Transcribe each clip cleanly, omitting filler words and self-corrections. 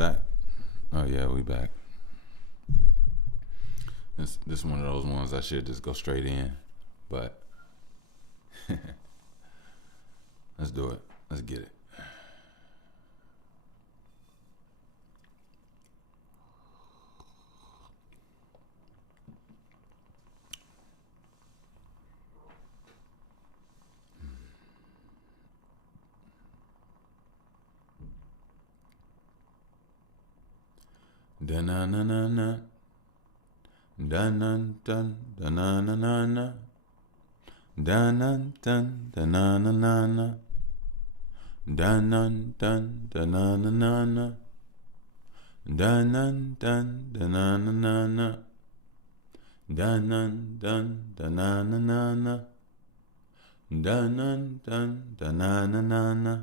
back? Oh yeah, we back. This one of those ones I should just go straight in, but let's do it. Let's get it. Da na na na na, da na dun da na na na na, da na dun da na na na na, da na dun da na na na na, da na dun da na na na na, da na dun da na na na na, da na dun da na na na na,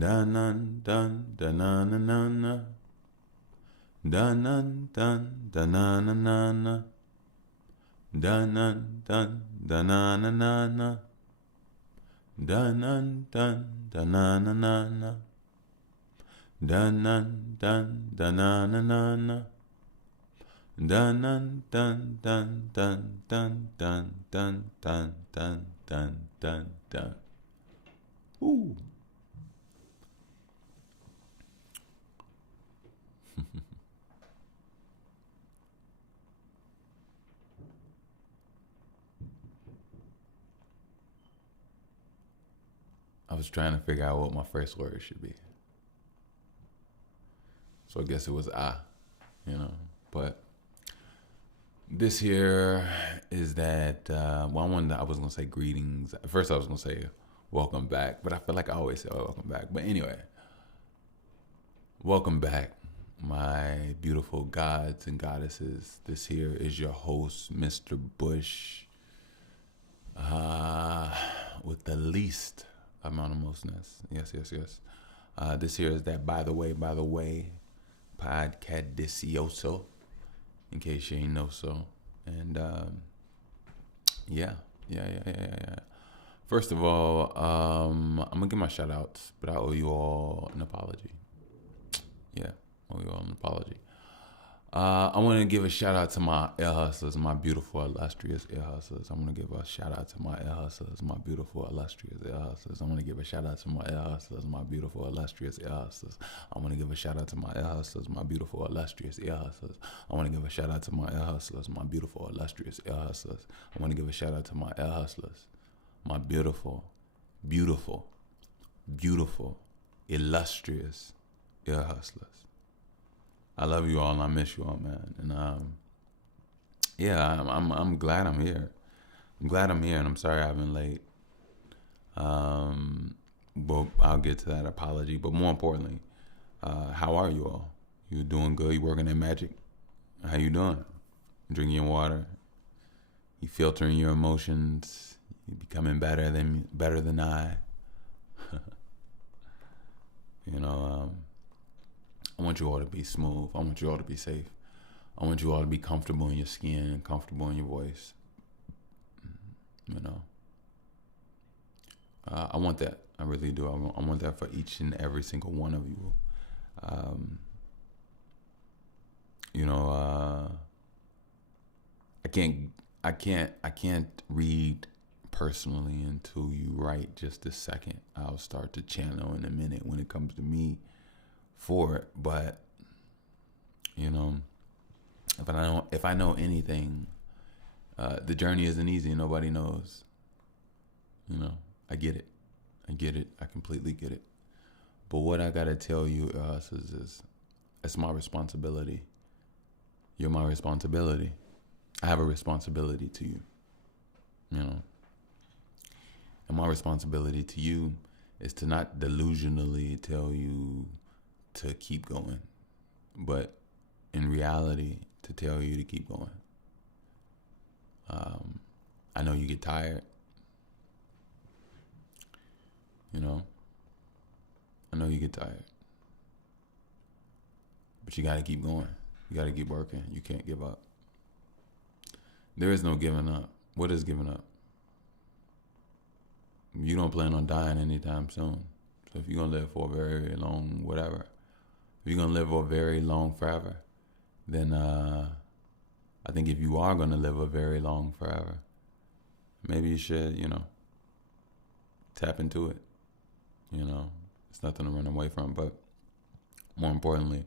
da na dun da na na na na. Dun dun dun dun na na na na, dun dun dun dun na na na na, dun dun dun dun na na na na, dun dun dun dun na na na na, dun dun dun dun dun dun dun dun dun dun dun dun dun. Ooh. I was trying to figure out what my first word should be. So I guess it was But this here is that, I was going to say greetings. At first I was going to say welcome back, but I feel like I always say welcome back. But anyway, welcome back, my beautiful gods and goddesses. This here is your host, Mr. Bush, with the least amount of mostness. Yes. This here is that by the way, podcastioso, in case you ain't know so. And yeah. First of all, I'm gonna give my shout outs, but I owe you all an apology. Yeah, I owe you all an apology. I want to give a shout out to my ear hustlers, my beautiful, illustrious ear hustlers. I want to give a shout out to my ear hustlers, my beautiful, illustrious ear hustlers. I want to give a shout out to my ear hustlers, my beautiful, illustrious ear hustlers. I want to give a shout out to my ear hustlers, my beautiful, illustrious ear hustlers. I want to give a shout out to my ear hustlers, my beautiful, illustrious ear hustlers. I want to give a shout out to my ear hustlers, my beautiful, illustrious ear hustlers. I love you all and I miss you all, man. And I'm glad I'm here. I'm glad I'm here, and I'm sorry I've been late. But I'll get to that apology. But more importantly, how are you all? You doing good? You working at Magic? How you doing? Drinking your water? You filtering your emotions? You becoming better than I? I want you all to be smooth. I want you all to be safe. I want you all to be comfortable in your skin and comfortable in your voice. I want that. I really do. I want that for each and every single one of you. I can't read personally until you write just a second. I'll start to channel in a minute when it comes to me for it. But if I know anything, the journey isn't easy. Nobody knows. I get it. I completely get it. But what I gotta tell you is it's my responsibility. You're my responsibility. I have a responsibility to you. And my responsibility to you is to not delusionally tell you to keep going, but in reality, to tell you to keep going. I know you get tired. I know you get tired, but you got to keep going. You got to keep working. You can't give up. There is no giving up. What is giving up? You don't plan on dying anytime soon. So if you're going to live for a very long whatever, if you're gonna live a very long forever, then I think if you are gonna live a very long forever, maybe you should, tap into it. It's nothing to run away from. But more importantly,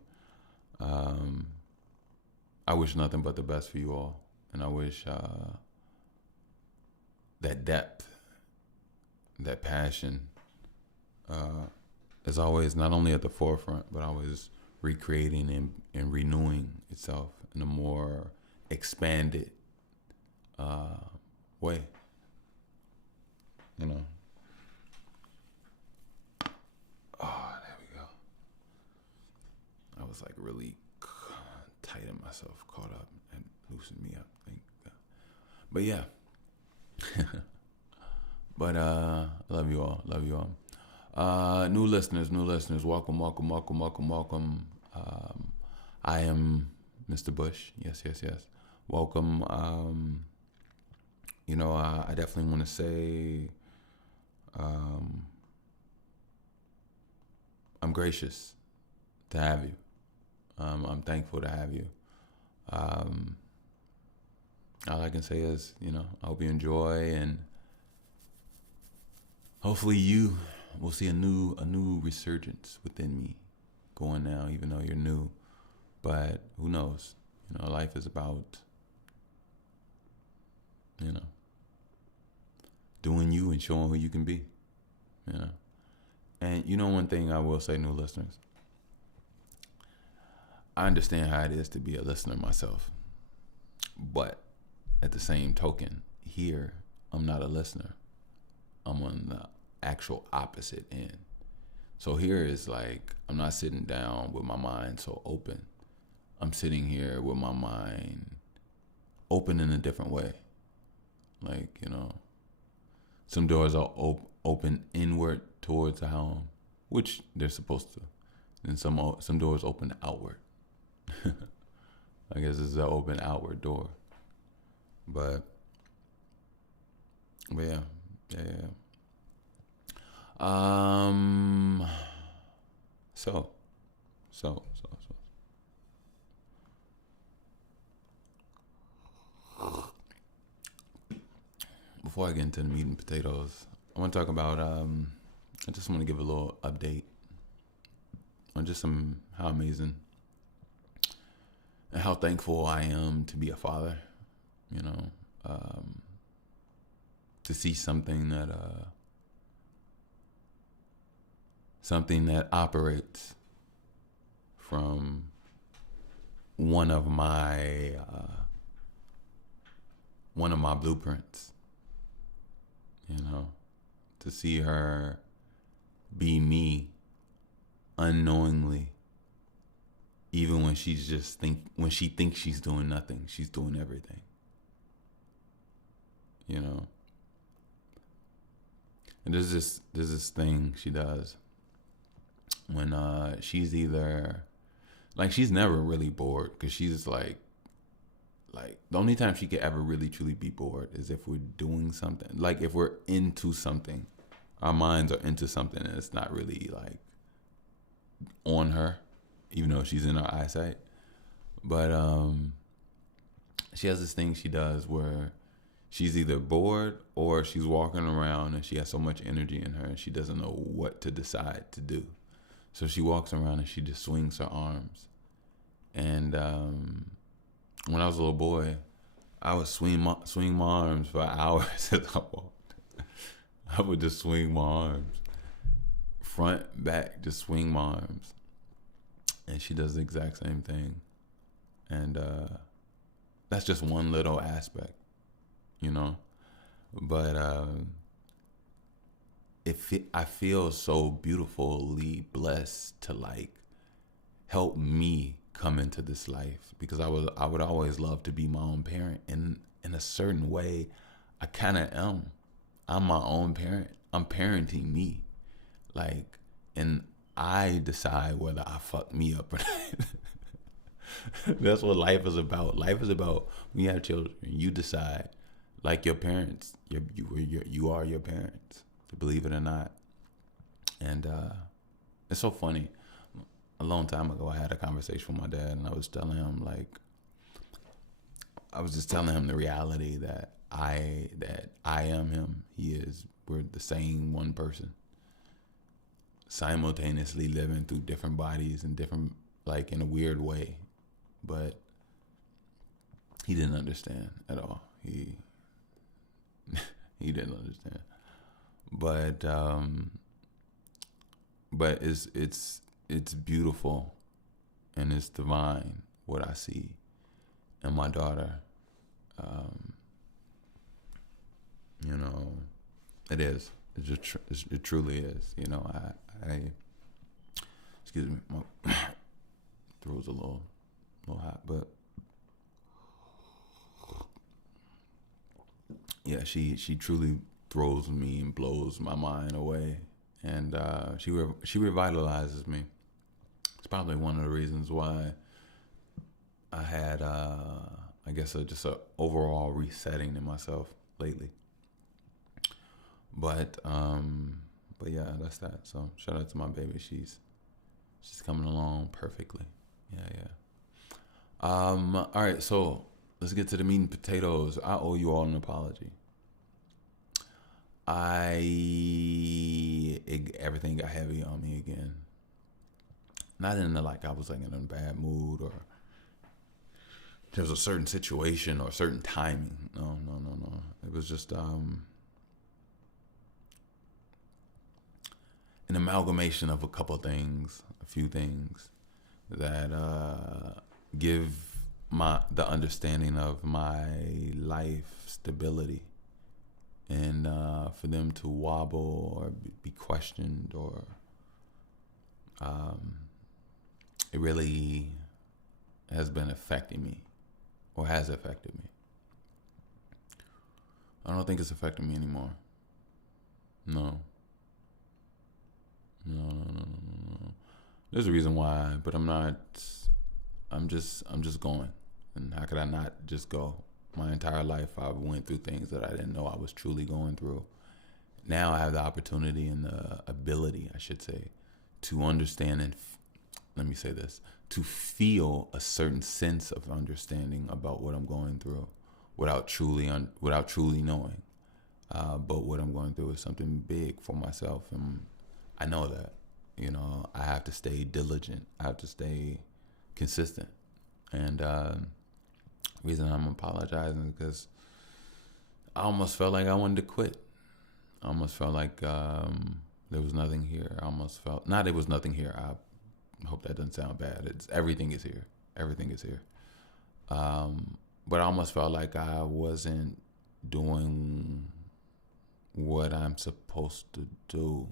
I wish nothing but the best for you all, and I wish that depth, that passion, is always not only at the forefront, but always recreating and renewing itself in a more expanded way. Oh, there we go. I was like really tight in myself, caught up, and loosened me up. But yeah. But love you all. New listeners, welcome. I am Mr. Bush. Yes. Welcome. I definitely want to say I'm gracious to have you. I'm thankful to have you. All I can say is, I hope you enjoy, and hopefully you will see a new resurgence within me going now, even though you're new. But who knows? Life is about, doing you and showing who you can be. And one thing I will say, new listeners, I understand how it is to be a listener myself. But at the same token, here, I'm not a listener. I'm on the actual opposite end. So here is like, I'm not sitting down with my mind so open. I'm sitting here with my mind open in a different way. Like, some doors are open inward towards the home, which they're supposed to. And some doors open outward. I guess it's an open outward door. But yeah. So. Before I get into the meat and potatoes, I want to talk about, I just want to give a little update on just how amazing and how thankful I am to be a father, to see something that operates from one of my blueprints, to see her be me unknowingly, even when she thinks she's doing nothing, she's doing everything. And there's this thing she does when she's either, like, she's never really bored, because she's like the only time she could ever really truly be bored is if we're doing something, like if we're into something, our minds are into something and it's not really like on her, even though she's in our eyesight. But she has this thing she does where she's either bored or she's walking around and she has so much energy in her and she doesn't know what to decide to do. So she walks around and she just swings her arms. And when I was a little boy, I would swing my arms for hours as I walked. I would just swing my arms, front, back, just swing my arms. And she does the exact same thing. And that's just one little aspect, But I feel so beautifully blessed to like help me come into this life, because I would always love to be my own parent, and in a certain way I kind of am. I'm my own parent. I'm parenting me, like, and I decide whether I fuck me up or not. That's what life is about. Life is about, when you have children, you decide, like your parents, you are your parents, believe it or not. And it's so funny. A long time ago, I had a conversation with my dad, and I was telling him I was just telling him the reality that I am him, he is. We're the same one person, simultaneously living through different bodies and different, like, in a weird way. But he didn't understand at all. He didn't understand. But it's beautiful and it's divine what I see in my daughter. You know, it is. It truly is. You know, I excuse me, my throat's a little hot, but yeah, she truly throws me and blows my mind away, and she revitalizes me. It's probably one of the reasons why I had, I guess, just a overall resetting in myself lately. But yeah, that's that. So shout out to my baby. She's coming along perfectly. Yeah. All right, so let's get to the meat and potatoes. I owe you all an apology. Everything got heavy on me again. Not in the, like, I was like in a bad mood or there was a certain situation or certain timing. No. It was just an amalgamation of a few things that give the understanding of my life stability, and for them to wobble or be questioned, or it really has been affecting me, or has affected me. I don't think it's affecting me anymore. No. There's a reason why, but I'm not. I'm just going. And how could I not just go? My entire life, I went through things that I didn't know I was truly going through. Now I have the opportunity and the ability, I should say, to understand and let me say this, to feel a certain sense of understanding about what I'm going through, without truly knowing. But what I'm going through is something big for myself, and I know that. You know, I have to stay diligent. I have to stay consistent. And reason I'm apologizing is because I almost felt like I wanted to quit. I almost felt like there was nothing here. I almost felt, not there was nothing here. I hope that doesn't sound bad. Everything is here. Everything is here. But I almost felt like I wasn't doing what I'm supposed to do.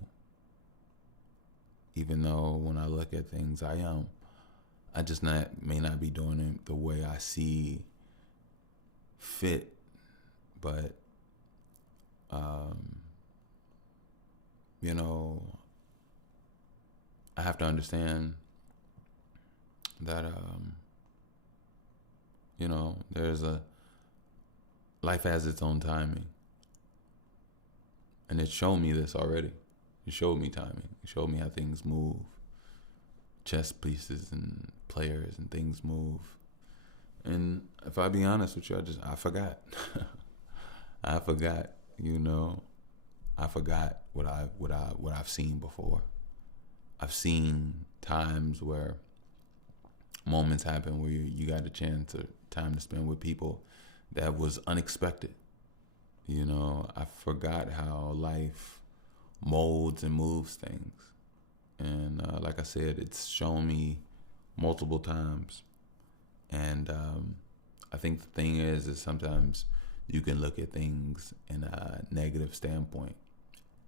Even though when I look at things, I am. I just may not be doing it the way I see fit. But, you know, I have to understand that, you know, life has its own timing. And it showed me this already. It showed me timing. It showed me how things move. Chess pieces and players and things move. And if I be honest with you, I forgot. I forgot, you know. I forgot what I've seen before. I've seen times where moments happen where you got a chance or time to spend with people that was unexpected. You know, I forgot how life molds and moves things. And like I said, it's shown me multiple times. And I think the thing is sometimes you can look at things in a negative standpoint,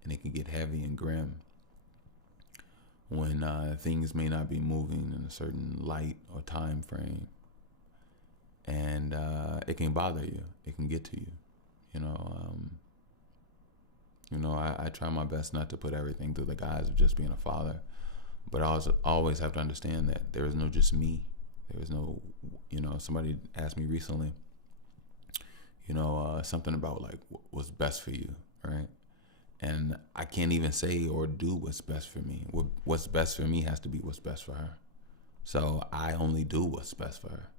and it can get heavy and grim when things may not be moving in a certain light or time frame. And it can bother you. It can get to you. You know, I try my best not to put everything through the guise of just being a father, but I always have to understand that there is no just me. There is no, you know, somebody asked me recently, you know, something about like what's best for you, right? And I can't even say or do what's best for me. What's best for me has to be what's best for her. So I only do what's best for her.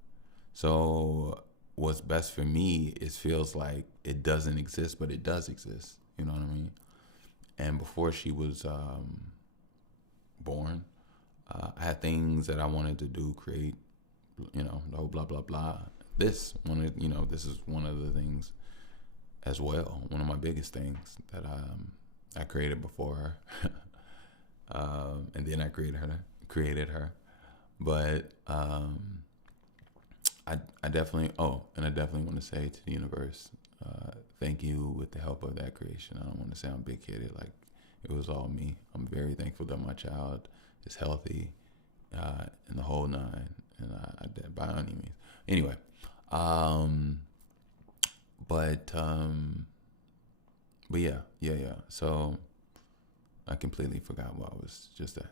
So what's best for me is feels like it doesn't exist, but it does exist. You know what I mean? And before she was born, I had things that I wanted to do, create, the whole blah blah blah. This is one of the things as well. One of my biggest things that I created before her, and then I created her. But I definitely I definitely want to say to the universe, thank you with the help of that creation. I don't want to sound big headed, like it was all me. I'm very thankful that my child is healthy, in the whole nine, and I did by any means. Anyway, but yeah. So I completely forgot what I was just at.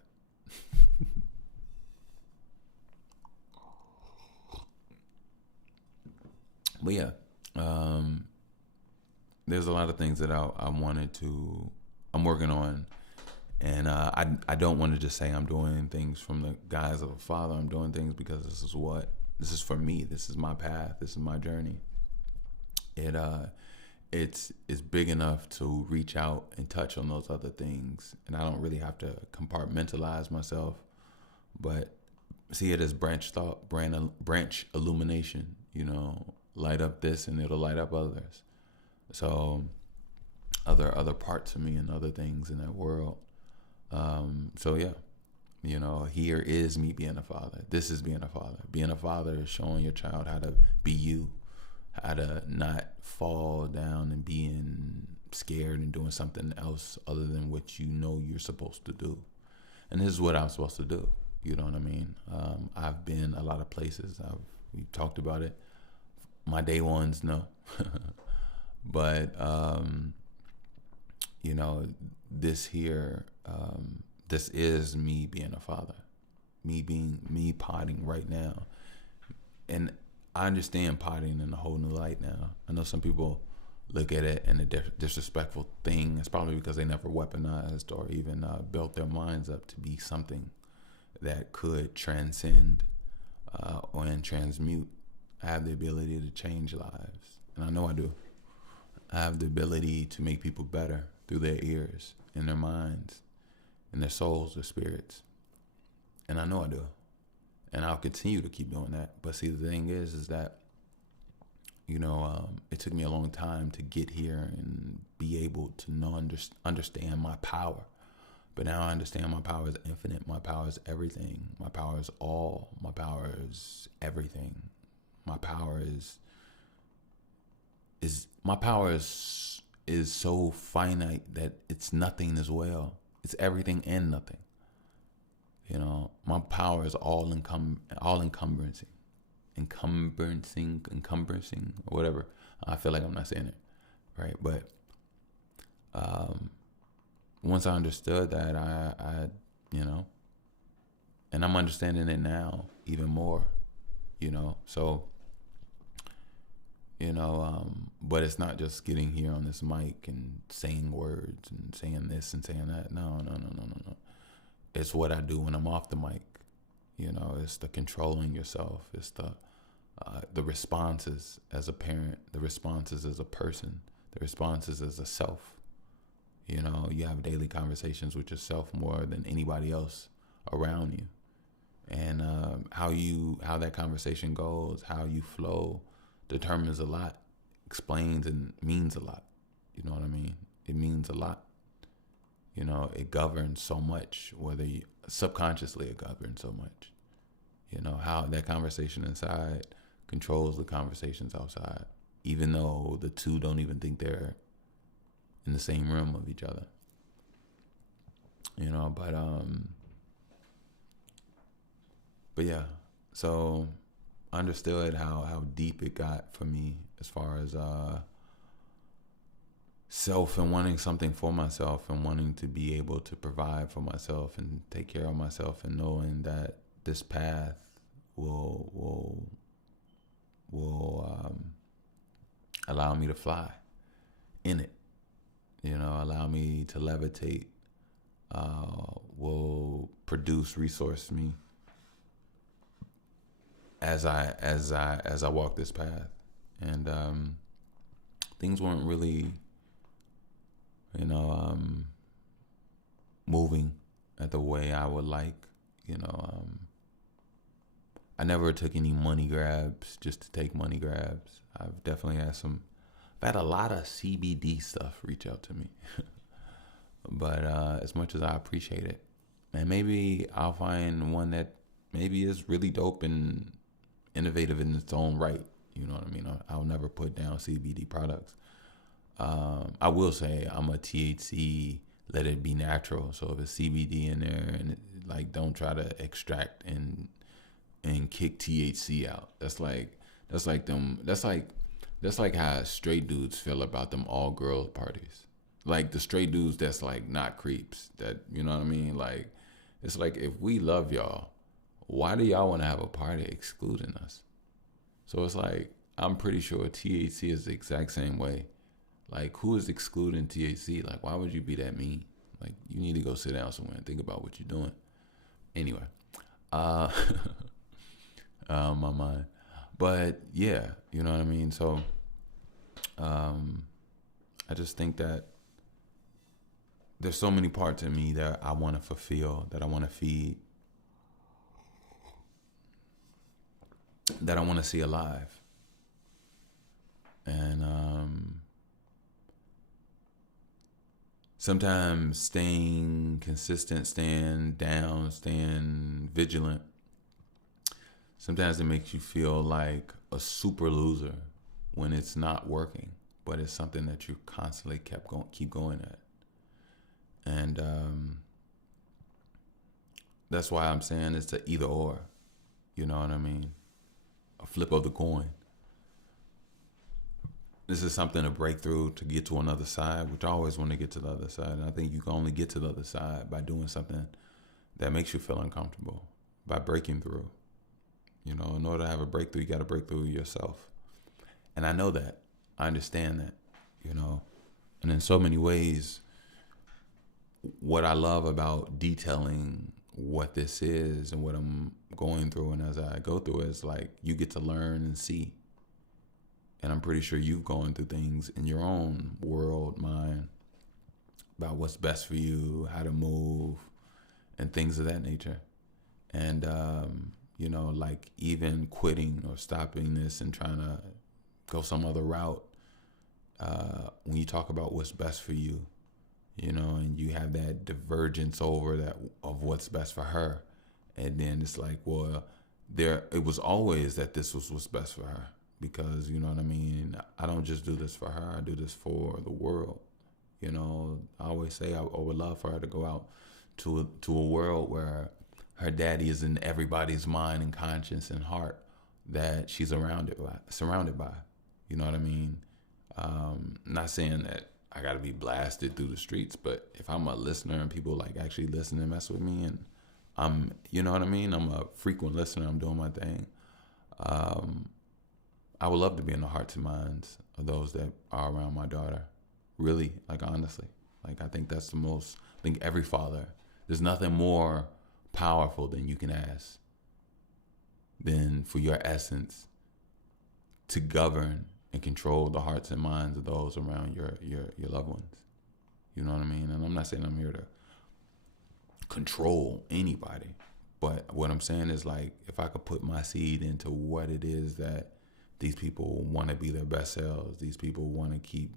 But yeah, there's a lot of things that I'm working on, and I don't want to just say I'm doing things from the guise of a father. I'm doing things because this is for me. This is my path. This is my journey. It's big enough to reach out and touch on those other things, and I don't really have to compartmentalize myself, but see it as branch illumination. Light up this, and it'll light up others. So other parts of me and other things in that world. So yeah, here is me being a father. This is being a father. Being a father is showing your child how to be you, how to not fall down and being scared and doing something else other than what you're supposed to do. And this is what I'm supposed to do. You know what I mean? I've been a lot of places. We talked about it. My day ones know. But this here, this is me being a father, me potting right now. And I understand potting in a whole new light now. I know some people look at it in a disrespectful thing. It's probably because they never weaponized or even built their minds up to be something that could transcend and transmute. I have the ability to change lives, and I know I do. I have the ability to make people better through their ears, in their minds, in their souls, their spirits, and I know I do. And I'll continue to keep doing that. But see, the thing is that, it took me a long time to get here and be able to understand my power. But now I understand my power is infinite. My power is everything. My power is all. My power is everything. My power is so finite that it's nothing as well. It's everything and nothing. My power is all encumberancing, or whatever. I feel like I'm not saying it right, but once I understood that, I and I'm understanding it now even more. So but it's not just getting here on this mic and saying words and saying this and saying that. No. It's what I do when I'm off the mic. It's the controlling yourself. It's the responses as a parent, the responses as a person, the responses as a self. You have daily conversations with yourself more than anybody else around you. And how that conversation goes, how you flow, determines a lot, explains and means a lot. You know what I mean? It means a lot. It governs so much, subconsciously it governs so much. How that conversation inside controls the conversations outside, even though the two don't even think they're in the same realm of each other. But yeah, so I understood how deep it got for me as far as self and wanting something for myself and wanting to be able to provide for myself and take care of myself, and knowing that this path will allow me to fly in it, allow me to levitate, will produce, resource me as I walked this path, and things weren't really, you know, moving at the way I would like. You know, I never took any money grabs just to take money grabs. I've definitely had I've had a lot of CBD stuff reach out to me. But as much as I appreciate it, and maybe I'll find one that maybe is really dope and innovative in its own right. You know what I mean? I'll never put down CBD products. I will say I'm a THC, let it be natural. So if it's CBD in there, and like, don't try to extract and kick THC out. That's like how straight dudes feel about them all girls parties. Like the straight dudes that's like not creeps. That, you know what I mean? Like, it's like, if we love y'all, why do y'all want to have a party excluding us? So it's like, I'm pretty sure THC is the exact same way. Like, who is excluding THC? Like, why would you be that mean? Like, you need to go sit down somewhere and think about what you're doing. Anyway, my mind. But yeah, you know what I mean? So, I just think that there's so many parts of me that I want to fulfill, that I want to feed, that I want to see alive. And sometimes staying consistent, staying down, staying vigilant, sometimes it makes you feel like a loser when it's not working, but it's something that you constantly keep going at. And that's why I'm saying it's a either or. You know what I mean? A flip of the coin. This is something to break through to get to another side, which I always want to get to the other side. And I think you can only get to the other side by doing something that makes you feel uncomfortable, by breaking through. You know, in order to have a breakthrough, you got to break through yourself. And I know that. I understand that, you know. And in so many ways, what I love about detailing what this is and what I'm going through, and as I go through it, is like, you get to learn and see. And I'm pretty sure you've gone through things in your own world, mind, about what's best for you, how to move, and things of that nature. And, you know, like, even quitting or stopping this and trying to go some other route, when you talk about what's best for you, you know, and you have that divergence over that of what's best for her. And then it's like, well, it was always that this was what's best for her. Because, you know what I mean, I don't just do this for her, I do this for the world. You know, I always say I would love for her to go out to a world where her daddy is in everybody's mind and conscience and heart that she's surrounded by. You know what I mean? Not saying that I got to be blasted through the streets, but if I'm a listener and people like actually listen and mess with me, and I'm, you know what I mean, I'm a frequent listener, I'm doing my thing, I would love to be in the hearts and minds of those that are around my daughter. Really, like, honestly. Like, I think that's I think every father, there's nothing more powerful than you can ask than for your essence to govern and control the hearts and minds of those around your loved ones. You know what I mean? And I'm not saying I'm here to control anybody, but what I'm saying is, like, if I could put my seed into what it is that these people want to be their best selves, these people want to keep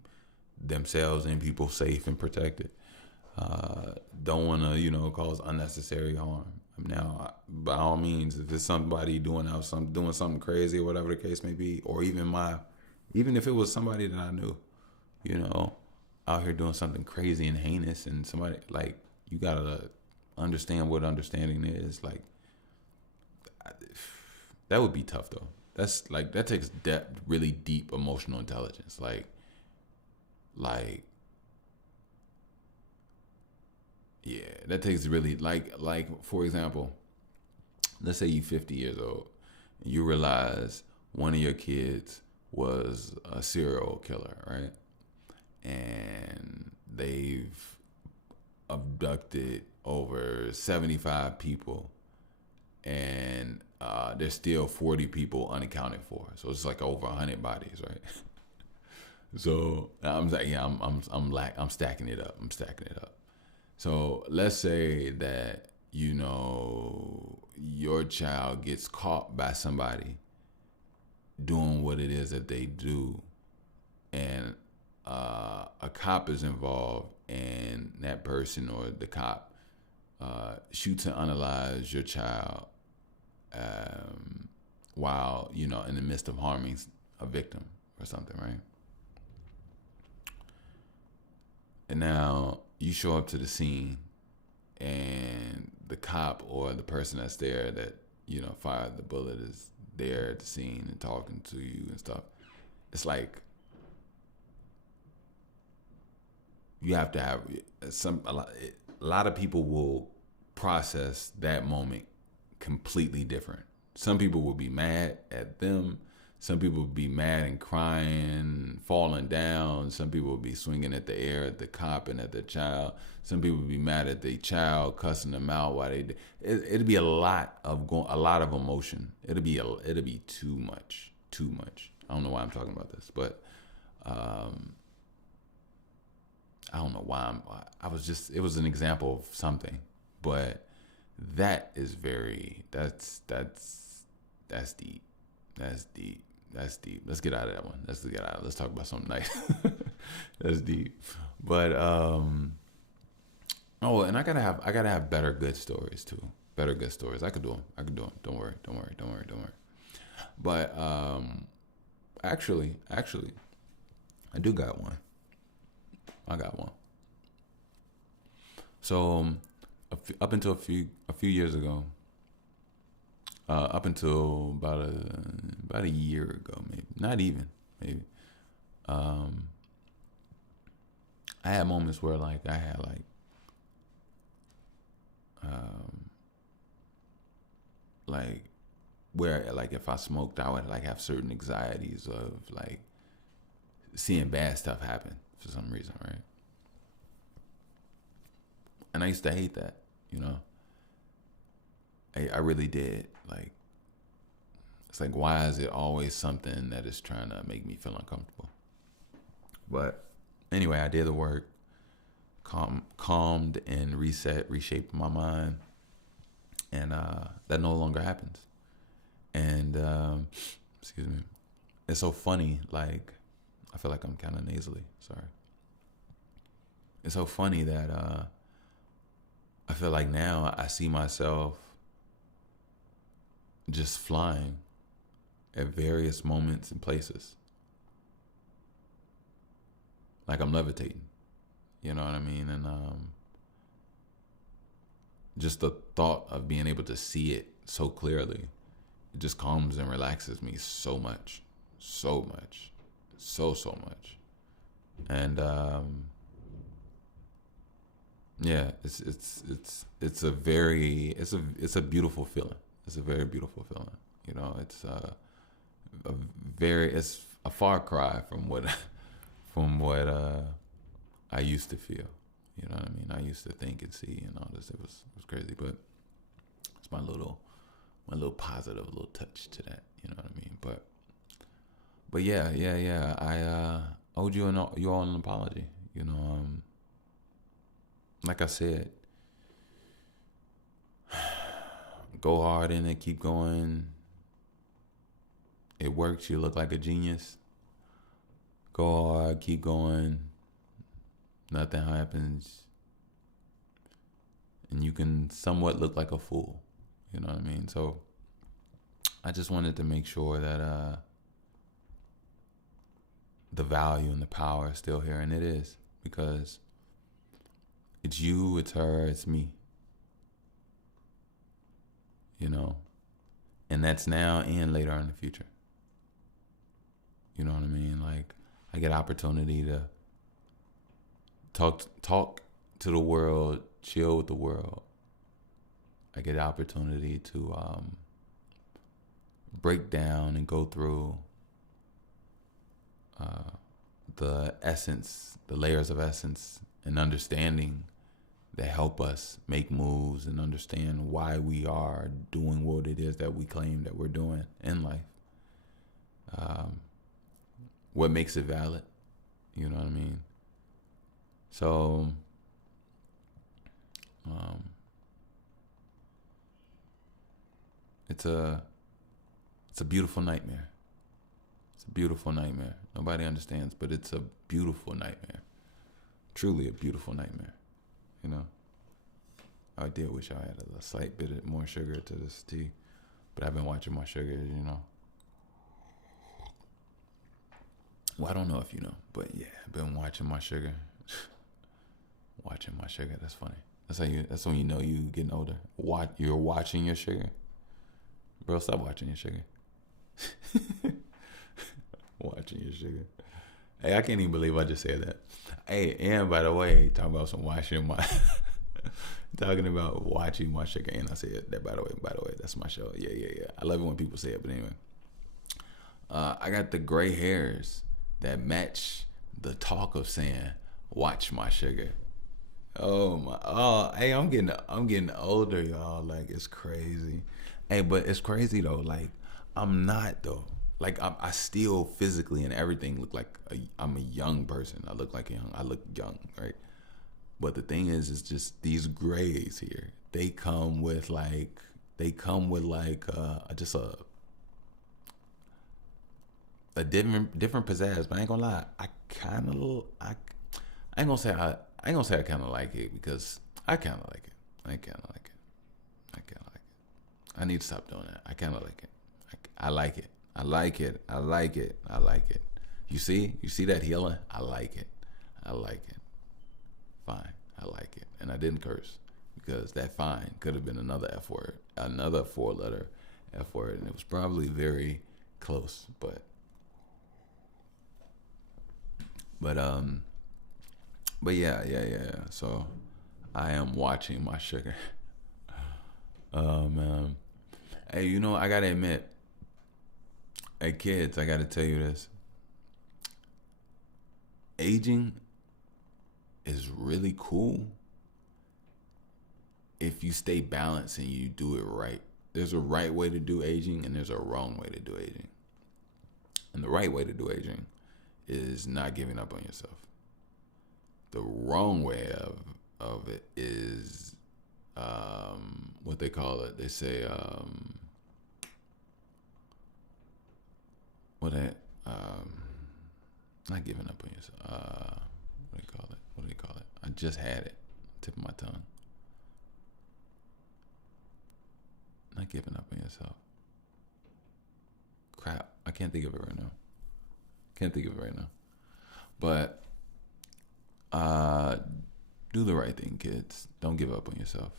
themselves and people safe and protected, don't want to, you know, cause unnecessary harm. Now, by all means, if it's somebody doing something crazy or whatever the case may be, or even if it was somebody that I knew, you know, out here doing something crazy and heinous, and somebody, like, you gotta understand what understanding is. Like, that would be tough though. That's like, that takes depth, really deep emotional intelligence. Like, yeah, that takes really, like, for example, let's say you're 50 years old and you realize one of your kids was a serial killer, right? And they've abducted over 75 people, and and there's still 40 people unaccounted for. So it's like over 100 bodies, right? So I'm like, yeah, I'm stacking it up. I'm stacking it up. So let's say that, you know, your child gets caught by somebody doing what it is that they do, and a cop is involved, and that person or the cop shoots and unalives your child while, you know, in the midst of harming a victim or something, right? And now you show up to the scene, and the cop or the person that's there that, you know, fired the bullet is there at the scene and talking to you and stuff. It's like you have to have a lot of people will process that moment completely different. Some people will be mad at them. Some people will be mad and crying, falling down. Some people will be swinging at the air at the cop and at the child. Some people will be mad at the child, cussing them out while they. It'll be a lot of emotion. It'll be too much. I don't know why I'm talking about this, but I don't know why it was an example of something, but that is that's deep. That's deep. Let's get out of that one. Let's talk about something nice. That's deep. But and I gotta have better good stories too. Better good stories. I could do them. Don't worry. But actually, I do got one. I got one. So up until a few years ago, up until about a year ago, maybe not even, maybe, I had moments where like I had like where like if I smoked, I would like have certain anxieties of like seeing bad stuff happen for some reason, right? And I used to hate that, you know. I really did. Like, it's like, why is it always something that is trying to make me feel uncomfortable? But anyway, I did the work, calmed and reshaped my mind, and that no longer happens. And excuse me, it's so funny. Like, I feel like I'm kind of nasally. Sorry. It's so funny that I feel like now I see myself just flying at various moments and places. Like I'm levitating. You know what I mean? And just the thought of being able to see it so clearly, it just calms and relaxes me so much. So much. So much. And yeah, it's a beautiful feeling. It's a very beautiful feeling. You know, it's it's a far cry from what I used to feel. You know what I mean? I used to think and see and all this. It was crazy, but it's my little positive little touch to that. You know what I mean? But yeah. I owed you all an apology. You know, like I said, go hard in it, keep going. It works, you look like a genius. Go hard, keep going. Nothing happens. And you can somewhat look like a fool. You know what I mean? So I just wanted to make sure that the value and the power is still here, and it is, because it's you, it's her, it's me. You know, and that's now and later in the future. You know what I mean? Like, I get opportunity to talk to the world, chill with the world. I get opportunity to break down and go through the essence, the layers of essence and understanding that help us make moves and understand why we are doing what it is that we claim that we're doing in life. What makes it valid? You know what I mean? So, it's a beautiful nightmare. It's a beautiful nightmare. Nobody understands, but it's a beautiful nightmare. Truly a beautiful nightmare. You know, I did wish I had a slight bit more sugar to this tea, but I've been watching my sugar, you know. Well, I don't know if you know, but yeah, I've been watching my sugar. Watching my sugar, that's funny. That's when you know you getting older. You're watching your sugar. Bro, stop watching your sugar. Watching your sugar. Hey, I can't even believe I just said that. Hey, and by the way, talking about some watching my talking about watching my sugar, and I said that by the way, that's my show. Yeah. I love it when people say it, but anyway. I got the gray hairs that match the talk of saying, watch my sugar. Hey, I'm getting older, y'all. Like, it's crazy. Hey, but it's crazy though. Like, I'm not though. Like, I still physically and everything look like I'm a young person. I look young, right? But the thing is just these grays here. They come with just a different pizzazz. But I ain't gonna lie. I ain't gonna say I kind of like it, because I kind of like it. I need to stop doing that. I kind of like it. I like it. I like it. You see that healing? I like it. Fine. I like it. And I didn't curse, because that fine could have been another F word, another 4-letter F word. And it was probably very close, but yeah. So I am watching my sugar. Oh man. Hey, you know, I gotta admit, hey kids, I gotta tell you this. Aging is really cool if you stay balanced and you do it right. There's a right way to do aging, and there's a wrong way to do aging. And the right way to do aging is not giving up on yourself. The wrong way of it is what they call it. They say not giving up on yourself. What do they call it? I just had it, tip of my tongue. Not giving up on yourself. Crap, I can't think of it right now. But do the right thing, kids. Don't give up on yourself.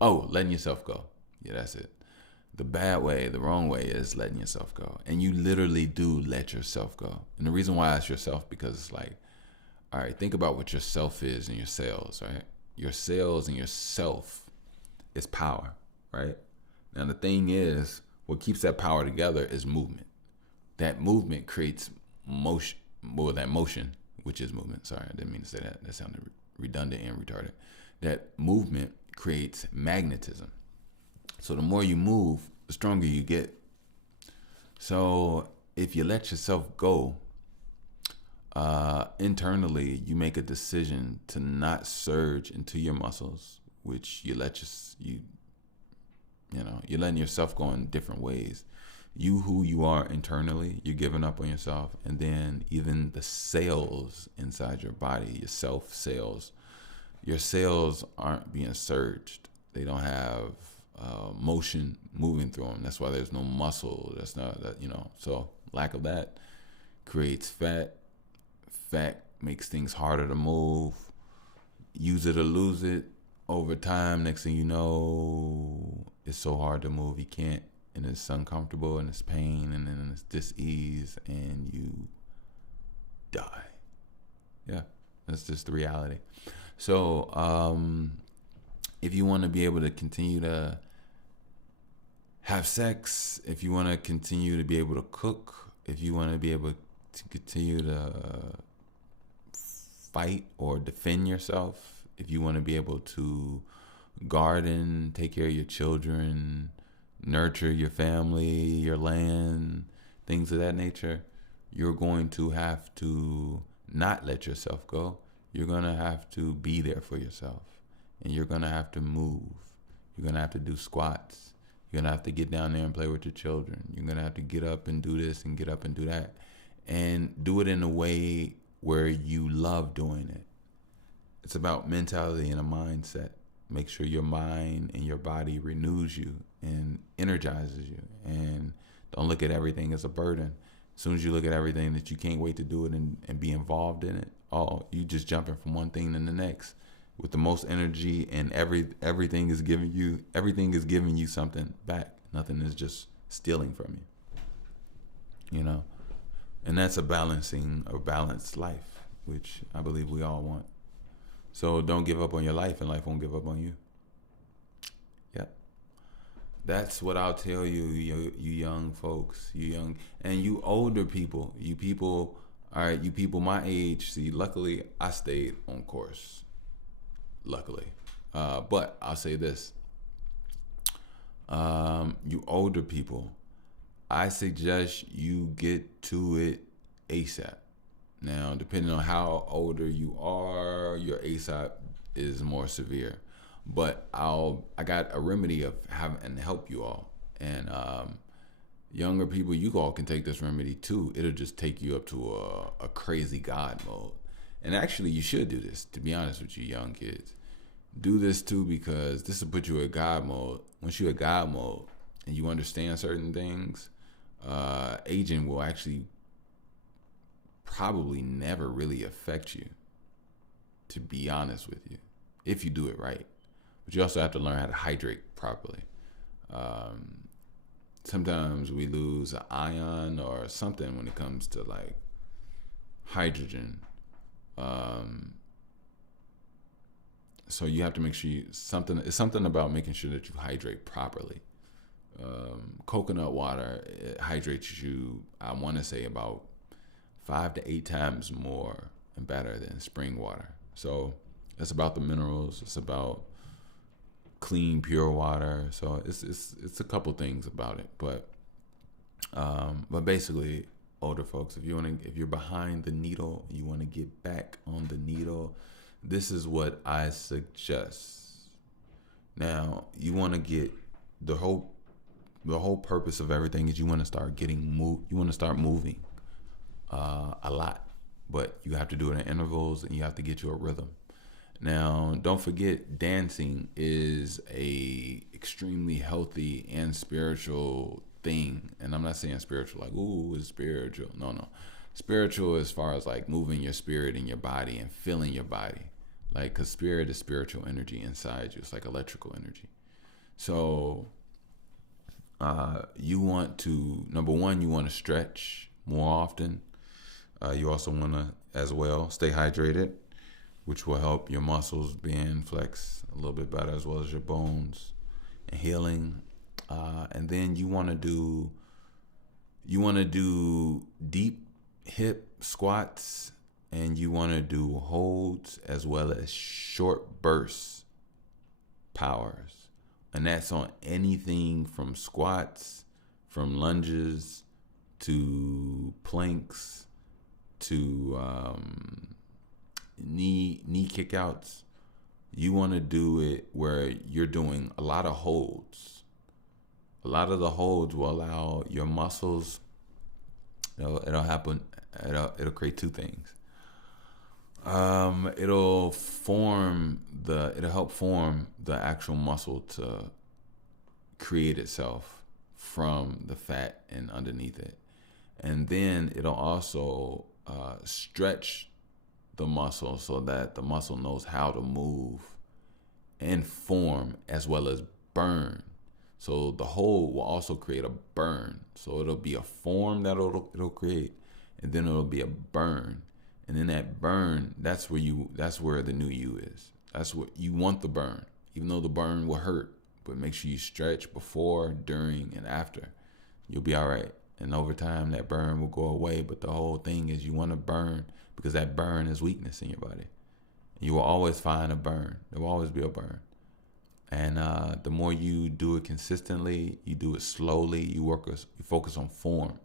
Oh, letting yourself go. Yeah, that's it. The bad way, the wrong way is letting yourself go. And you literally do let yourself go. And the reason why it's yourself, because it's like, all right, think about what your self is and your cells, right? Your cells and your self is power, right? Now, the thing is, what keeps that power together is movement. That movement creates motion, which is movement. Sorry, I didn't mean to say that. That sounded redundant and retarded. That movement creates magnetism. So the more you move, the stronger you get. So if you let yourself go, internally, you make a decision to not surge into your muscles, which you're letting yourself go in different ways. You, who you are internally, you're giving up on yourself. And then even the cells inside your body, your self cells, your cells aren't being surged. They don't have motion moving through them. That's why there's no muscle. That's not that, so lack of that creates fat. Fat makes things harder to move. Use it or lose it. Over time, next thing you know, it's so hard to move, you can't, and it's uncomfortable, and it's pain, and then it's dis-ease, and you die. Yeah, that's just the reality. So, if you want to be able to continue to have sex, if you want to continue to be able to cook, if you want to be able to continue to fight or defend yourself, if you want to be able to garden, take care of your children, nurture your family, your land, things of that nature, you're going to have to not let yourself go. You're going to have to be there for yourself. And you're going to have to move. You're going to have to do squats. You're going to have to get down there and play with your children. You're going to have to get up and do this and get up and do that. And do it in a way where you love doing it. It's about mentality and a mindset. Make sure your mind and your body renews you and energizes you. And don't look at everything as a burden. As soon as you look at everything that you can't wait to do it and be involved in it, you just jumping from one thing to the next with the most energy, and everything is giving you something back. Nothing is just stealing from you. You know? And that's a balanced life, which I believe we all want. So don't give up on your life, and life won't give up on you. Yeah. That's what I'll tell you, you young folks, and you older people, you people my age. See, luckily I stayed on course. Luckily. But I'll say this. You older people, I suggest you get to it ASAP. Now, depending on how older you are, your ASAP is more severe. But I got a remedy of having to help you all. And younger people, you all can take this remedy too. It'll just take you up to a crazy God mode. And actually, you should do this, to be honest with you, young kids. Do this too, because this will put you in God mode. Once you're in God mode and you understand certain things, aging will actually probably never really affect you, to be honest with you, if you do it right. But you also have to learn how to hydrate properly. Sometimes we lose an ion or something when it comes to like hydrogen. So you have to make sure it's something about making sure that you hydrate properly. Coconut water, it hydrates you, I want to say, about 5 to 8 times more and better than spring water. So it's about the minerals. It's about clean, pure water. So it's a couple things about it. But basically, older folks, if you're behind the needle, you want to get back on the needle, this is what I suggest. Now, you want to get the whole purpose of everything is you want to start moving a lot, but you have to do it in intervals, and you have to get you a rhythm. Now, don't forget, dancing is a extremely healthy and spiritual thing. And I'm not saying spiritual like, ooh, it's spiritual. No. Spiritual as far as like moving your spirit in your body and feeling your body. Like, because spirit is spiritual energy inside you. It's like electrical energy. So you want to, number one, you want to stretch more often. You also want to, as well, stay hydrated, which will help your muscles bend, flex a little bit better, as well as your bones and healing. And then you want to do deep hip squats, and you want to do holds as well as short bursts powers. And that's on anything from squats, from lunges, to planks, to knee kickouts. You want to do it where you're doing a lot of holds. A lot of the holds will allow your muscles, it'll create two things. It'll help form the actual muscle to create itself from the fat and underneath it. And then it'll also stretch the muscle so that the muscle knows how to move and form as well as burn. So the hold will also create a burn. So it'll be a form that it'll create, and then it'll be a burn. And then that burn, that's where the new you is. That's what you want, the burn. Even though the burn will hurt, but make sure you stretch before, during, and after. You'll be all right. And over time, that burn will go away. But the whole thing is you want to burn, because that burn is weakness in your body. You will always find a burn. There will always be a burn. And the more you do it consistently, you do it slowly, you focus on form.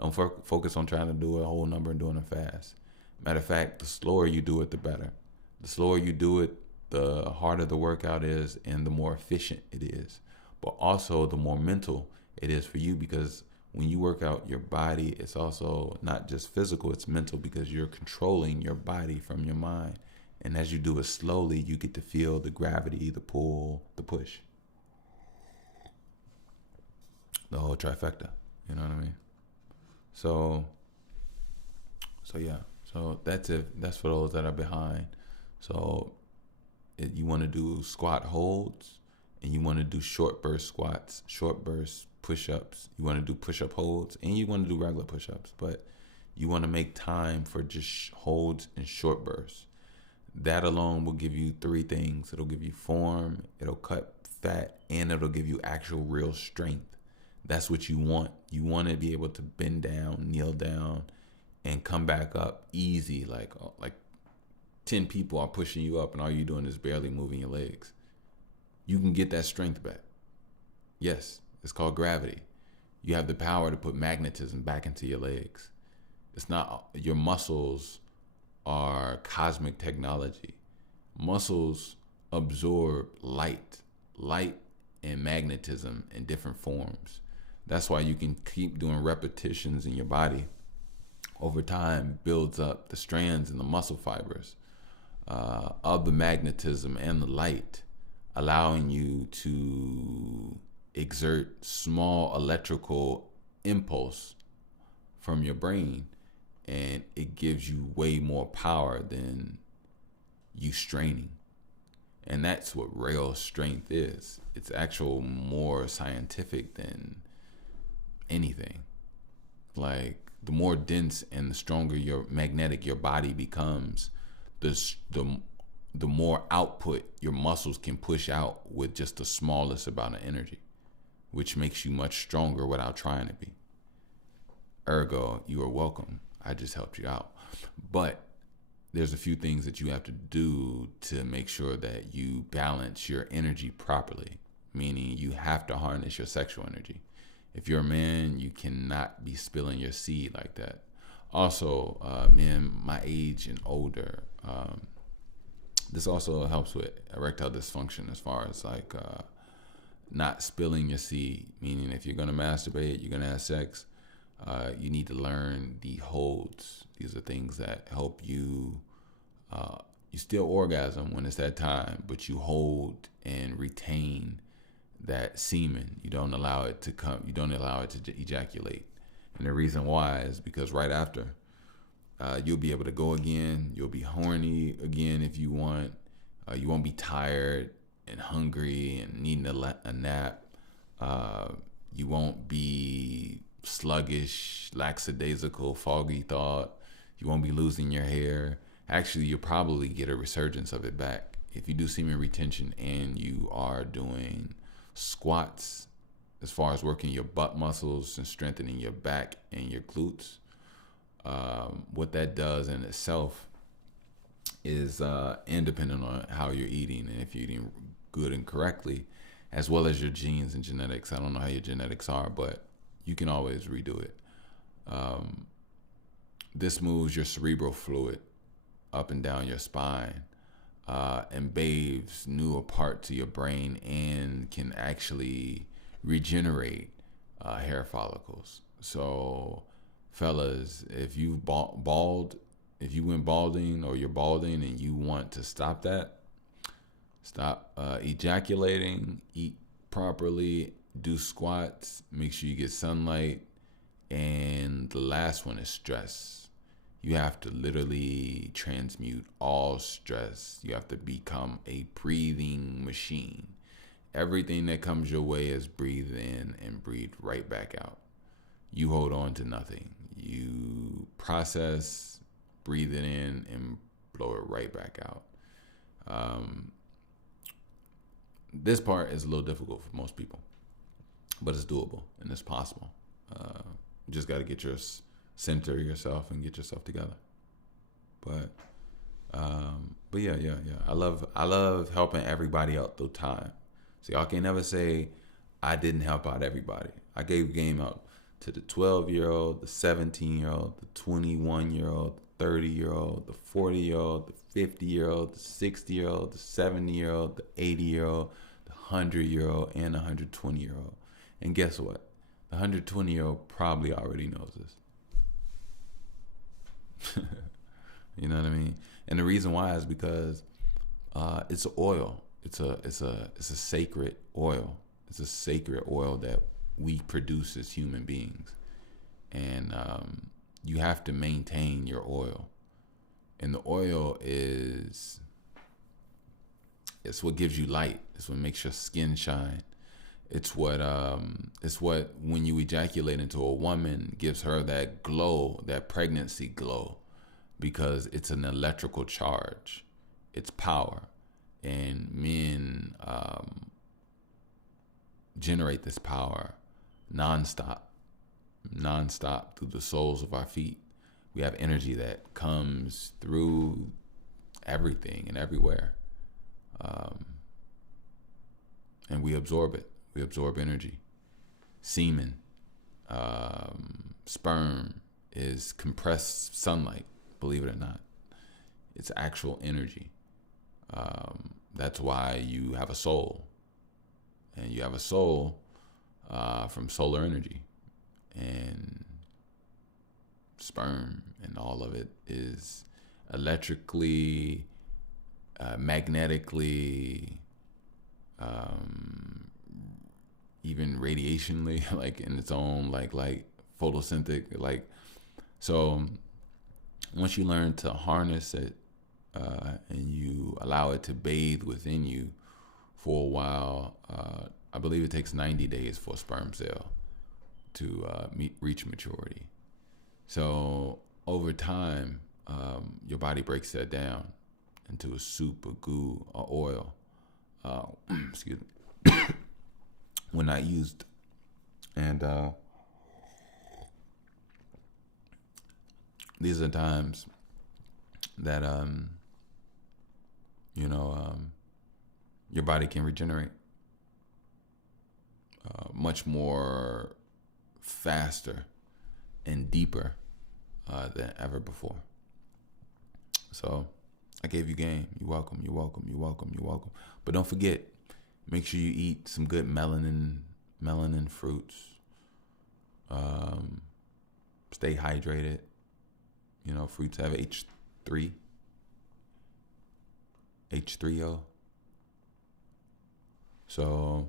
Don't focus on trying to do a whole number and doing it fast. Matter of fact, the slower you do it, the better. The slower you do it, the harder the workout is and the more efficient it is. But also the more mental it is for you, because when you work out your body, it's also not just physical, it's mental, because you're controlling your body from your mind. And as you do it slowly, you get to feel the gravity, the pull, the push. The whole trifecta. You know what I mean? So yeah. So that's it. That's for those that are behind. So you want to do squat holds, and you want to do short burst squats, short burst push-ups. You want to do push-up holds, and you want to do regular push-ups. But you want to make time for just holds and short bursts. That alone will give you three things. It'll give you form, it'll cut fat, and it'll give you actual real strength. That's what you want. You want to be able to bend down, kneel down, and come back up easy. Like 10 people are pushing you up, and all you're doing is barely moving your legs. You can get that strength back. Yes, it's called gravity. You have the power to put magnetism back into your legs. It's not, your muscles are cosmic technology. Muscles absorb light and magnetism in different forms. That's why you can keep doing repetitions in your body. Over time, builds up the strands and the muscle fibers of the magnetism and the light, allowing you to exert small electrical impulse from your brain, and it gives you way more power than you straining. And that's what real strength is. It's actual more scientific than anything. Like, the more dense and the stronger your magnetic your body becomes, the more output your muscles can push out with just the smallest amount of energy, which makes you much stronger without trying to be. Ergo, you are welcome. I just helped you out. But there's a few things that you have to do to make sure that you balance your energy properly, meaning you have to harness your sexual energy. If you're a man, you cannot be spilling your seed like that. Also, men my age and older, this also helps with erectile dysfunction, as far as like not spilling your seed, meaning if you're going to masturbate, you're going to have sex, you need to learn the holds. These are things that help you, you still orgasm when it's that time, but you hold and retain that semen. You don't allow it to come, you don't allow it to ejaculate. And the reason why is because right after, you'll be able to go again. You'll be horny again if you want. You won't be tired and hungry and needing a nap. You won't be sluggish, lackadaisical, foggy thought. You won't be losing your hair. Actually, you'll probably get a resurgence of it back. If you do semen retention and you are doing squats, as far as working your butt muscles and strengthening your back and your glutes, what that does in itself is independent on how you're eating and if you're eating good and correctly, as well as your genes and genetics. I don't know how your genetics are, but you can always redo it. This moves your cerebral fluid up and down your spine, and bathes new parts to your brain, and can actually regenerate hair follicles. So fellas, if you if you went balding or you're balding and you want to stop that, stop ejaculating, eat properly, do squats, make sure you get sunlight. And the last one is stress. You have to literally transmute all stress. You have to become a breathing machine. Everything that comes your way is breathe in and breathe right back out. You hold on to nothing. You process, breathe it in, and blow it right back out. This part is a little difficult for most people, but it's doable and it's possible. You just got to get center yourself and get yourself together. But But yeah. I love helping everybody out through time. So y'all can never say I didn't help out everybody. I gave game out to the 12-year-old, the 17-year-old, the 21-year-old, the 30-year-old, the 40-year-old, the 50-year-old, the 60-year-old, the 70-year-old, the 80-year-old, the 100-year-old, and the 120-year-old. And guess what? The 120-year-old probably already knows this. You know what I mean? And the reason why is because it's oil. It's a sacred oil. It's a sacred oil that we produce as human beings, and you have to maintain your oil. And the oil it's what gives you light. It's what makes your skin shine. It's what when you ejaculate into a woman gives her that glow, that pregnancy glow, because it's an electrical charge. It's power. And men generate this power nonstop through the soles of our feet. We have energy that comes through everything and everywhere. And we absorb it. We absorb energy. Semen, sperm is compressed sunlight, believe it or not. It's actual energy. That's why you have a soul. And you have a soul from solar energy. And sperm and all of it is electrically, magnetically, even radiationally, like in its own like photosynthetic, like. So once you learn to harness it, and you allow it to bathe within you for a while, I believe it takes 90 days for a sperm cell to reach maturity. So over time, your body breaks that down into a soup, a goo, or oil. Excuse me. When not used. And these are times that your body can regenerate much more faster and deeper than ever before. So I gave you game. You're welcome. You're welcome. You're welcome. You're welcome. But don't forget, make sure you eat some good melanin fruits. Stay hydrated. Fruits have H3O. So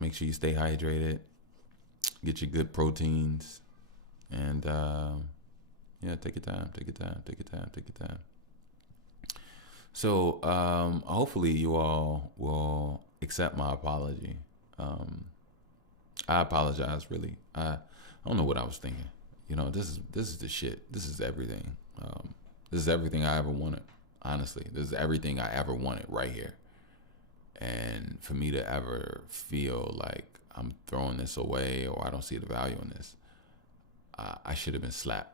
make sure you stay hydrated. Get your good proteins. And take your time. So hopefully you all will accept my apology. I apologize, really. I don't know what I was thinking. This is the shit. This is everything. This is everything I ever wanted. Honestly, this is everything I ever wanted right here. And for me to ever feel like I'm throwing this away or I don't see the value in this, I should have been slapped.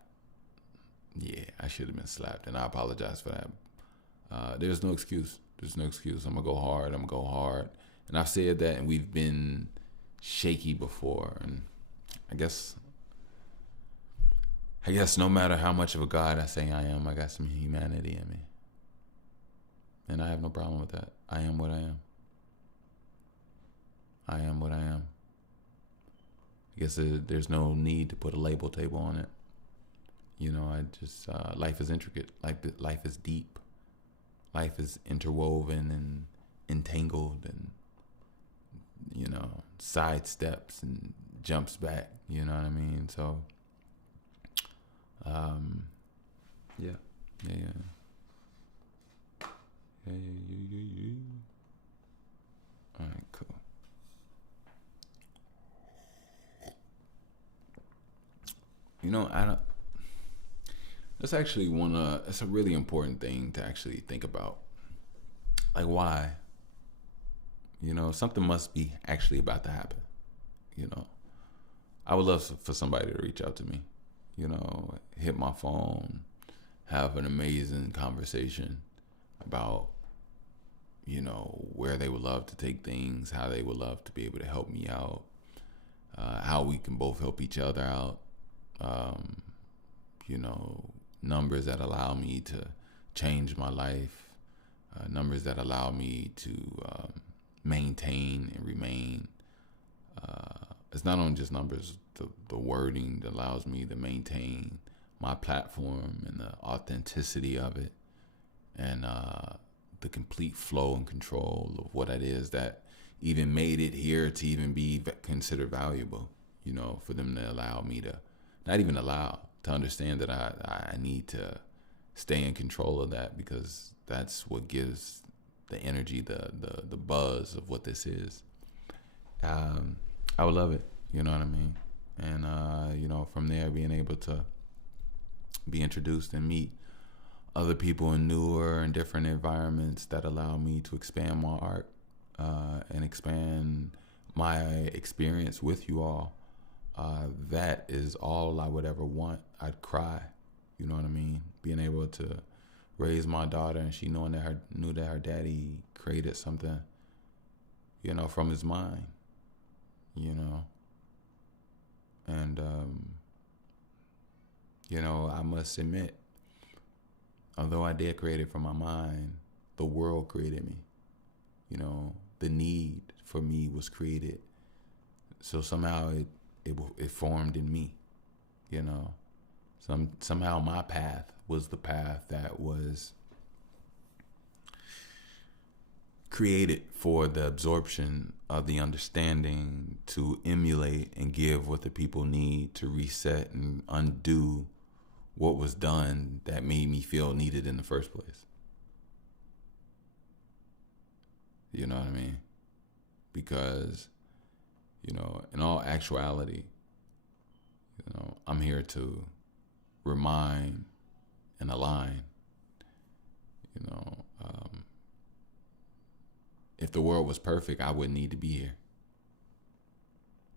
Yeah, I should have been slapped, and I apologize for that. There's no excuse. I'm gonna go hard. And I've said that, and we've been shaky before. And I guess no matter how much of a God I say I am, I got some humanity in me. And I have no problem with that. I am what I am. I guess there's no need to put a label table on it. I just, life is intricate. Life is deep. Life is interwoven and entangled and, side steps and jumps back. You know what I mean? So, yeah. All right, cool. That's actually it's a really important thing to actually think about. Like, why? Something must be actually about to happen. I would love for somebody to reach out to me, hit my phone, have an amazing conversation about, where they would love to take things, how they would love to be able to help me out, how we can both help each other out. Numbers that allow me to change my life, numbers that allow me to maintain and remain. It's not only just numbers, the wording that allows me to maintain my platform and the authenticity of it, and the complete flow and control of what it is that even made it here to even be considered valuable, for them to allow me to, not even allow, to understand that I need to stay in control of that, because that's what gives the energy, the buzz of what this is. I would love it, you know what I mean? And, from there, being able to be introduced and meet other people in newer and different environments that allow me to expand my art, and expand my experience with you all. That is all I would ever want. I'd cry, you know what I mean? Being able to raise my daughter, and she knew that her daddy created something, from his mind, and I must admit, although I did create it from my mind, the world created me. The need for me was created, so somehow it formed in me. Somehow my path was the path that was created for the absorption of the understanding to emulate and give what the people need to reset and undo what was done that made me feel needed in the first place. You know what I mean? Because, in all actuality, I'm here to remind and align. If the world was perfect, I wouldn't need to be here.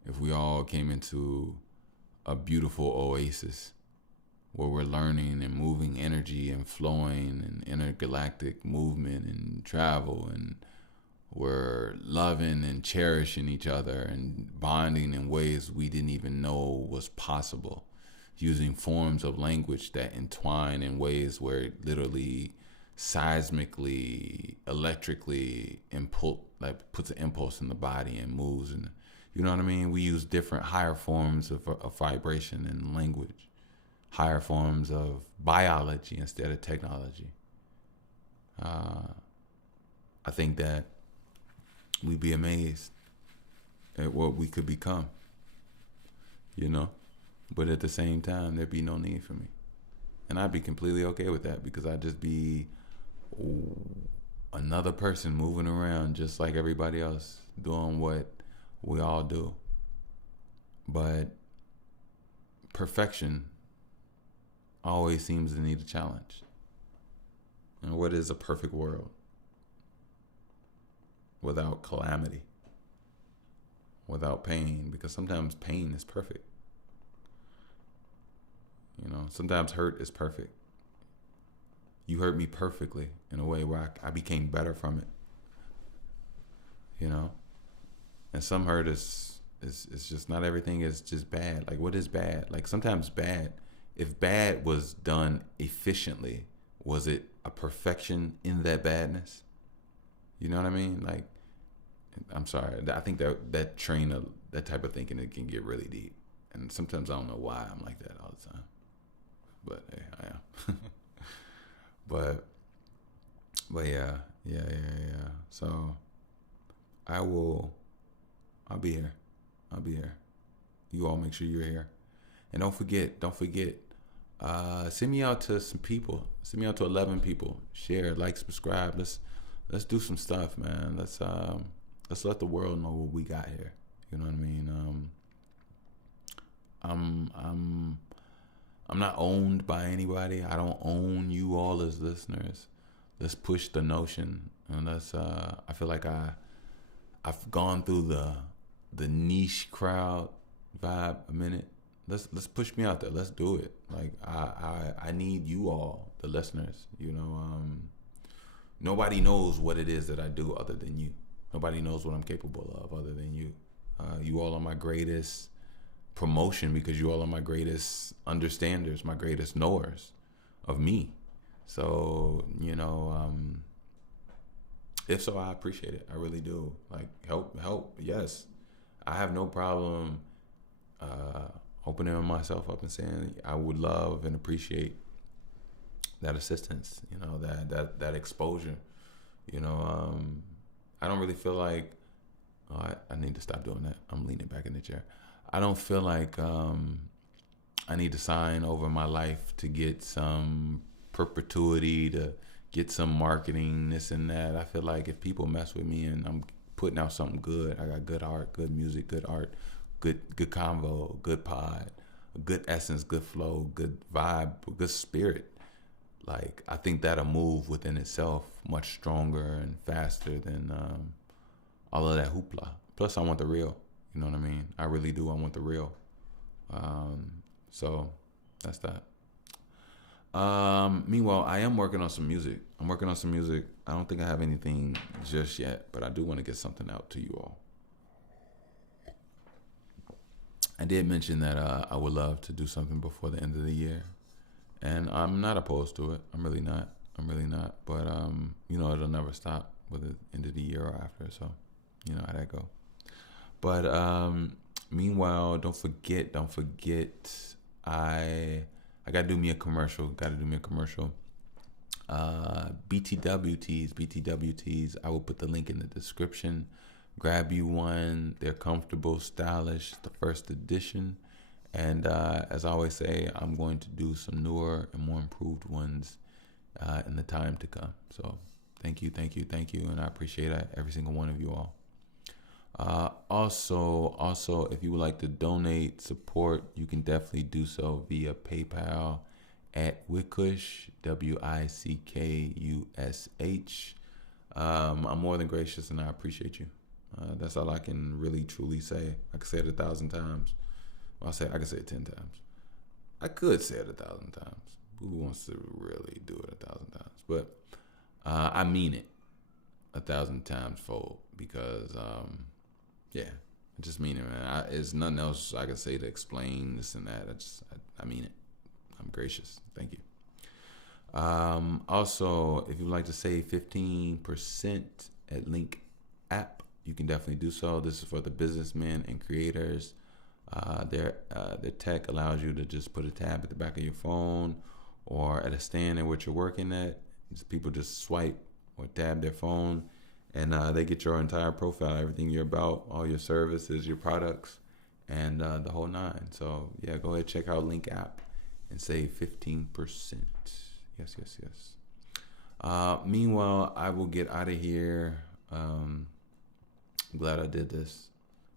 If we all came into a beautiful oasis where we're learning and moving energy and flowing and intergalactic movement and travel, and we're loving and cherishing each other and bonding in ways we didn't even know was possible, using forms of language that entwine in ways where it literally seismically, electrically puts an impulse in the body and moves, and you know what I mean? We use different higher forms of vibration and language, higher forms of biology instead of technology. I think that we'd be amazed at what we could become, but at the same time, there'd be no need for me. And I'd be completely okay with that, because I'd just be another person moving around just like everybody else, doing what we all do. But perfection always seems to need a challenge. And what is a perfect world without calamity, without pain? Because sometimes pain is perfect. Sometimes hurt is perfect. You hurt me perfectly in a way where I became better from it. And some hurt is just, not everything is just bad. Like, what is bad? Like, sometimes bad, if bad was done efficiently, was it a perfection in that badness? You know what I mean? Like, I'm sorry. I think that train of that type of thinking, it can get really deep. And sometimes I don't know why I'm like that all the time. But hey, I am. but yeah. So I'll be here. You all make sure you're here. And don't forget, send me out to some people. Send me out to 11 people. Share, like, subscribe. Let's do some stuff, man. Let's let the world know what we got here. You know what I mean? I'm not owned by anybody. I don't own you all as listeners. Let's push the notion, and I feel like I've gone through the niche crowd vibe a minute. let's push me out there. Let's do it. Like I need you all, the listeners. Nobody knows what it is that I do other than you. Nobody knows what I'm capable of other than you. You all are my greatest promotion because you all are my greatest understanders, my greatest knowers of me. So, if so, I appreciate it. I really do. Like, help. Yes. I have no problem opening myself up and saying I would love and appreciate that assistance, that exposure. I don't really feel like I need to stop doing that. I'm leaning back in the chair. I don't feel like I need to sign over my life to get some perpetuity, to get some marketing, this and that. I feel like if people mess with me and I'm putting out something good, I got good art, good music, good art, good convo, good pod, good essence, good flow, good vibe, good spirit. Like, I think that'll move within itself much stronger and faster than all of that hoopla. Plus, I want the real. You know what I mean? I really do. I want the real. So that's that. Meanwhile, I am working on some music. I don't think I have anything just yet, but I do want to get something out to you all. I did mention that I would love to do something before the end of the year. And I'm not opposed to it. I'm really not. But, it'll never stop with the end of the year or after. So, you know how that go. But meanwhile, don't forget, I got to do me a commercial. BTWTs. I will put the link in the description. Grab you one. They're comfortable, stylish, the first edition. And as I always say, I'm going to do some newer and more improved ones in the time to come. So thank you. And I appreciate every single one of you all. Also, if you would like to donate, support, you can definitely do so via PayPal at Wickush, WICKUSH. I'm more than gracious and I appreciate you. That's all I can really truly say. I can say it 1,000 times. I can say it 10 times. I could say it 1,000 times. Who wants to really do it 1,000 times? But I mean it 1,000 times fold because, I just mean it, man. There's nothing else I can say to explain this and that. I mean it. I'm gracious. Thank you. Also, if you'd like to save 15% at Link app, you can definitely do so. This is for the businessmen and creators. Their tech allows you to just put a tab at the back of your phone or at a stand at what you're working at. People just swipe or tab their phone and they get your entire profile, everything you're about, all your services, your products, and the whole nine. So yeah, go ahead, check out Link app and save 15%. Yes. Meanwhile, I will get out of here. I'm glad I did this.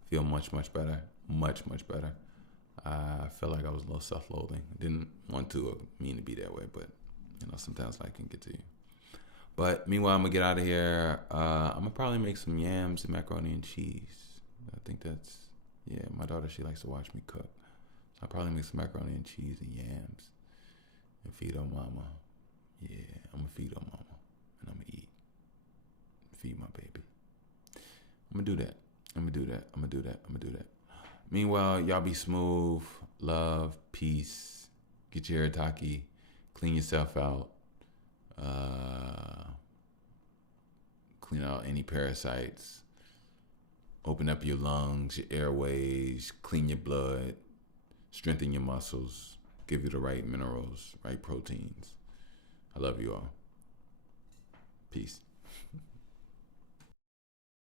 Feel much better. Much better. I felt like I was a little self-loathing. Didn't want to or mean to be that way, but sometimes life can get to you. But meanwhile, I'm gonna get out of here. I'm gonna probably make some yams and macaroni and cheese. I think my daughter, she likes to watch me cook. So I'll probably make some macaroni and cheese and yams and feed on mama. Yeah, I'm gonna feed on mama and I'm gonna eat. Feed my baby. I'm gonna do that. Meanwhile, y'all be smooth, love, peace. Get your Haritaki, clean yourself out, clean out any parasites, open up your lungs, your airways, clean your blood, strengthen your muscles, give you the right minerals, right proteins. I love you all. Peace.